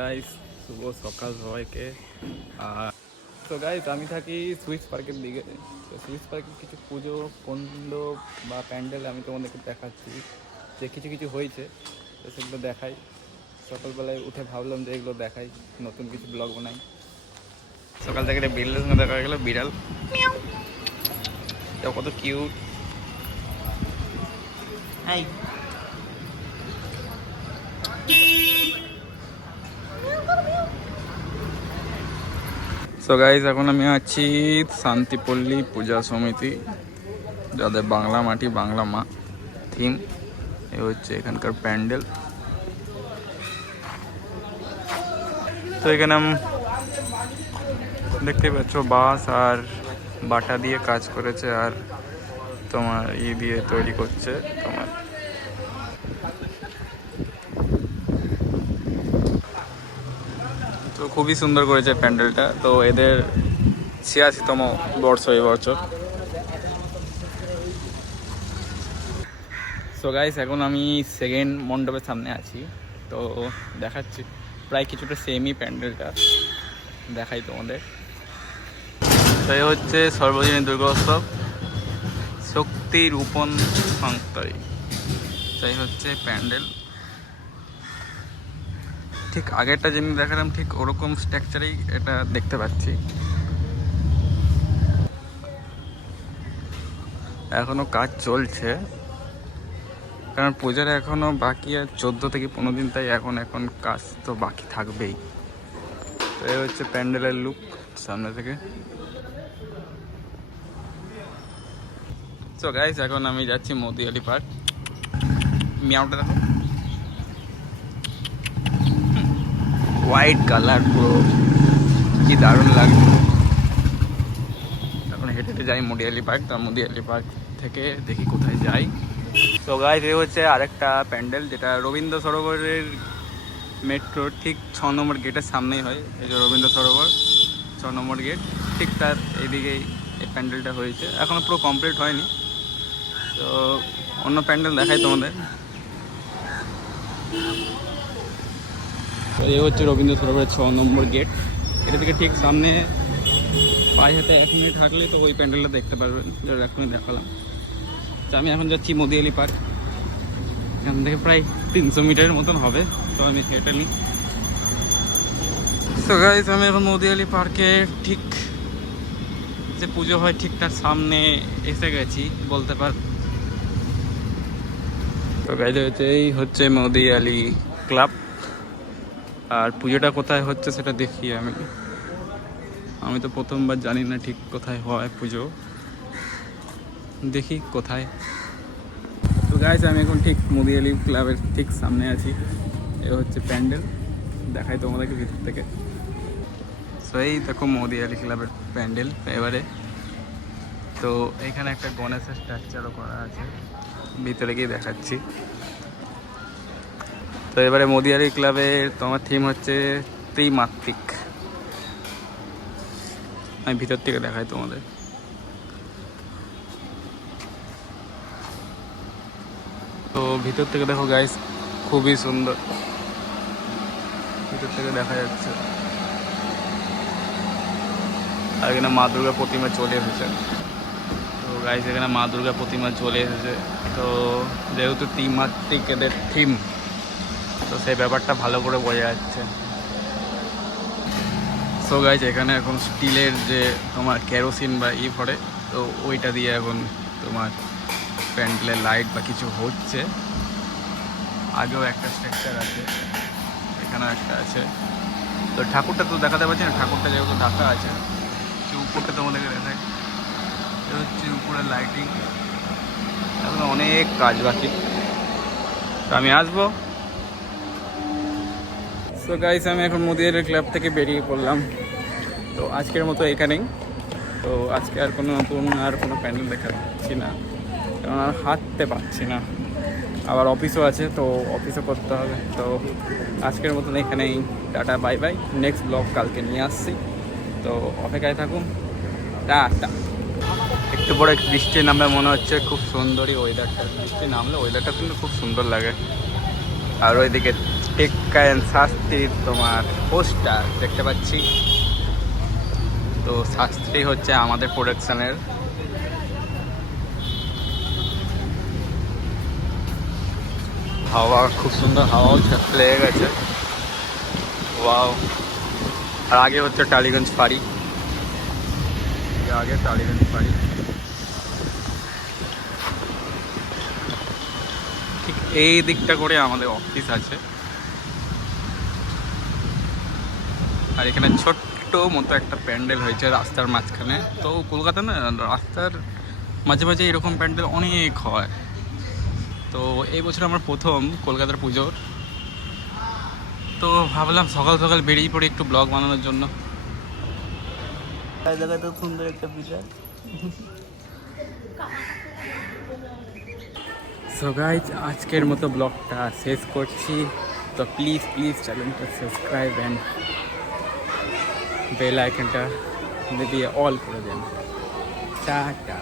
Guys শুভ সকাল সবাইকে। আর তো গাইস আমি থাকি সুইচ পার্কের দিকে। তো সুইচ পার্কের কিছু পুজো পণ্য বা প্যান্ডেল আমি তোমাদেরকে দেখাচ্ছি। যে কিছু কিছু হয়েছে, তো সেগুলো দেখাই। সকালবেলায় উঠে ভাবলাম যে এগুলো দেখাই, নতুন কিছু ব্লগ বানাই। সকাল থেকে একটা বিড়ালের সঙ্গে দেখা গেলো, বিড়াল। কত কিউট হাই সো গাইজ এখন আমি আছি শান্তিপল্লী পূজা সমিতি, যাদের বাংলা মাটি, বাংলা মা থিম এ হচ্ছে এখানকার প্যান্ডেল। তো এখানে দেখতে পাচ্ছ, বাঁশ আর বাটা দিয়ে কাজ করেছে আর তোমার ই দিয়ে তৈরি করছে তোমার খুবই সুন্দর করেছে প্যান্ডেলটা। তো এদের ছিয়াশিতম বর্ষ এই বছর। সো গাইস এখন আমি সেকেন্ড মণ্ডপের সামনে আছি। তো দেখাচ্ছি। প্রায় কিছুটা সেমই প্যান্ডেলটা। দেখাই তোমাদের। তো এই হচ্ছে সর্বজনীন দুর্গোৎসব। শক্তি রূপন সংস্থায় তাই হচ্ছে প্যান্ডেল। ঠিক আগেরটা যেমনি দেখালাম, ঠিক ওরকম স্ট্রাকচারেই এটা দেখতে পাচ্ছি। এখনও কাজ চলছে। কারণ পূজার এখনও বাকি আর চোদ্দ থেকে পনেরো দিন, তাই এখন এখন কাজ তো বাকি থাকবেই। তো এই হচ্ছে প্যান্ডেলের লুক সামনে থেকে। তো গাইস এখন আমি যাচ্ছি মদিয়ালি পার্ক। মিয়াওটা দেখো। হোয়াইট কালার পুরো কি দারুণ লাগছে। এখন হেঁটে হেঁটে যাই মডিয়ালি পার্ক তার মডিয়ালি পার্ক থেকে দেখি কোথায় যাই। তো গাইজ এ হচ্ছে আরেকটা প্যান্ডেল, যেটা রবীন্দ্র সরোবরের মেট্রোর ঠিক ছ নম্বর গেটের সামনেই হয়। এই যে রবীন্দ্র সরোবর, ছ নম্বর গেট ঠিক তার এইদিকেই এই প্যান্ডেলটা হয়েছে। এখনও পুরো কমপ্লিট হয়নি। তো অন্য প্যান্ডেল দেখাই তোমাদের। তো এই হচ্ছে রবীন্দ্র সরোবরের ছ নম্বর গেট। এটা থেকে ঠিক সামনে পায়ে হাতে এক মিনিট হাঁটলে তো ওই প্যান্ডেলটা দেখতে পারবেন। যেটা এখনই দেখালাম। তো আমি এখন যাচ্ছি মদিয়ালি পার্ক। এখান থেকে প্রায় তিনশো মিটারের মতন হবে। তো আমি হেঁটে নিই। তো গাইজ আমি এখন মদিয়ালি পার্কে ঠিক যে পুজো হয় ঠিক তার সামনে এসে গেছি, বলতে পার। তো গাইজ হচ্ছে এই হচ্ছে মদিয়ালি ক্লাব। আর পুজোটা কোথায় হচ্ছে সেটা দেখি আমি আমি তো প্রথমবার জানি না ঠিক কোথায় হয় পুজো। দেখি কোথায়। তো গাইজ আমি এখন ঠিক মুদিয়ালি ক্লাবের ঠিক সামনে আছি। এ হচ্ছে প্যান্ডেল। দেখাই তোমাদেরকে ভিতর থেকে। তো এই দেখো মোদিয়ালি ক্লাবের প্যান্ডেল এবারে। তো এখানে একটা গণেশের স্ট্রাকচারও করা আছে। ভিতরে গিয়ে দেখাচ্ছি। তো এবারে মোদিয়ারি ক্লাবের তোমার থিম হচ্ছে ত্রিমাত্রিক। আমি ভিতর থেকে দেখাই তোমাদের। তো ভিতর থেকে দেখো গাইস খুবই সুন্দর। ভিতর থেকে দেখা যাচ্ছে। আর এখানে মা দুর্গা প্রতিমা চলে এসেছে। তো গাইস এখানে মা দুর্গা প্রতিমা চলে এসেছে। তো যেহেতু ত্রিমাত্রিক এদের থিম তো সেই ব্যাপারটা ভালো করে বোঝা যাচ্ছে। সো গাইজ এখানে এখন স্টিলের যে তোমার কেরোসিন বা ই ভরে, তো ওইটা দিয়ে এখন তোমার প্যান্ডেলের লাইট বা কিছু হচ্ছে। আগেও একটা স্ট্রাকচার আছে, এখানেও একটা আছে। তো ঠাকুরটা তো দেখাতে পারছি না, ঠাকুরটা যেহেতু ঢাকা আছে তো উপরটা তোমাদেরকে দেখায় এটা হচ্ছে উপরে লাইটিং এখন অনেক কাজ বাকি। তো আমি আসব। তো গাইস আমি এখন মোদিয়ারের ক্লাব থেকে বেরিয়ে পড়লাম। তো আজকের মতো এখানেই। তো আজকে আর কোনো নতুন আর কোনো প্যান্ডেল দেখাচ্ছি না। কারণ আর হাঁটতে পারছি না। আবার অফিসও আছে, তো অফিসও করতে হবে। তো আজকের মতন এখানেই। Tata bye bye next blog কালকে নিয়ে আসছি। তো অপেক্ষায় থাকুন। টাটা। একটু পরে বৃষ্টি নামবে মনে হচ্ছে খুব সুন্দরই ওয়েদারটা বৃষ্টি নামলে ওয়েদারটা কিন্তু খুব সুন্দর লাগে। আর ওইদিকে টেক্কা অ্যান্ড শাস্তির তোমার পোস্টার, দেখতে পাচ্ছি। তো শাস্ত্রী হচ্ছে আমাদের প্রোডাকশনের। হাওয়া, খুব সুন্দর হাওয়াও লেগে গেছে। ওয়াও। আর আগে হচ্ছে টালিগঞ্জ ফাঁড়ি আগে টালিগঞ্জ ফাঁড়ি ঠিক এই দিকটা করে আমাদের অফিস আছে। আর এখানে ছোট্ট মতো একটা প্যান্ডেল হয়েছে রাস্তার মাঝখানে। তো কলকাতা না রাস্তার মাঝে মাঝে এরকম প্যান্ডেল অনেক হয়। তো এই বছর আমার প্রথম কলকাতার পুজোর। তো ভাবলাম সকাল সকাল বেরিয়ে পড়ি একটু ব্লগ বানানোর জন্য। তো সুন্দর একটা বিড়াল সো গাইজ আজকের মতো ব্লগটা শেষ করছি। তো প্লিজ প্লিজ চ্যানেলটা সাবস্ক্রাইব অ্যান্ড বেল আইকনটা দিয়ে অল করে দেন। টাটা।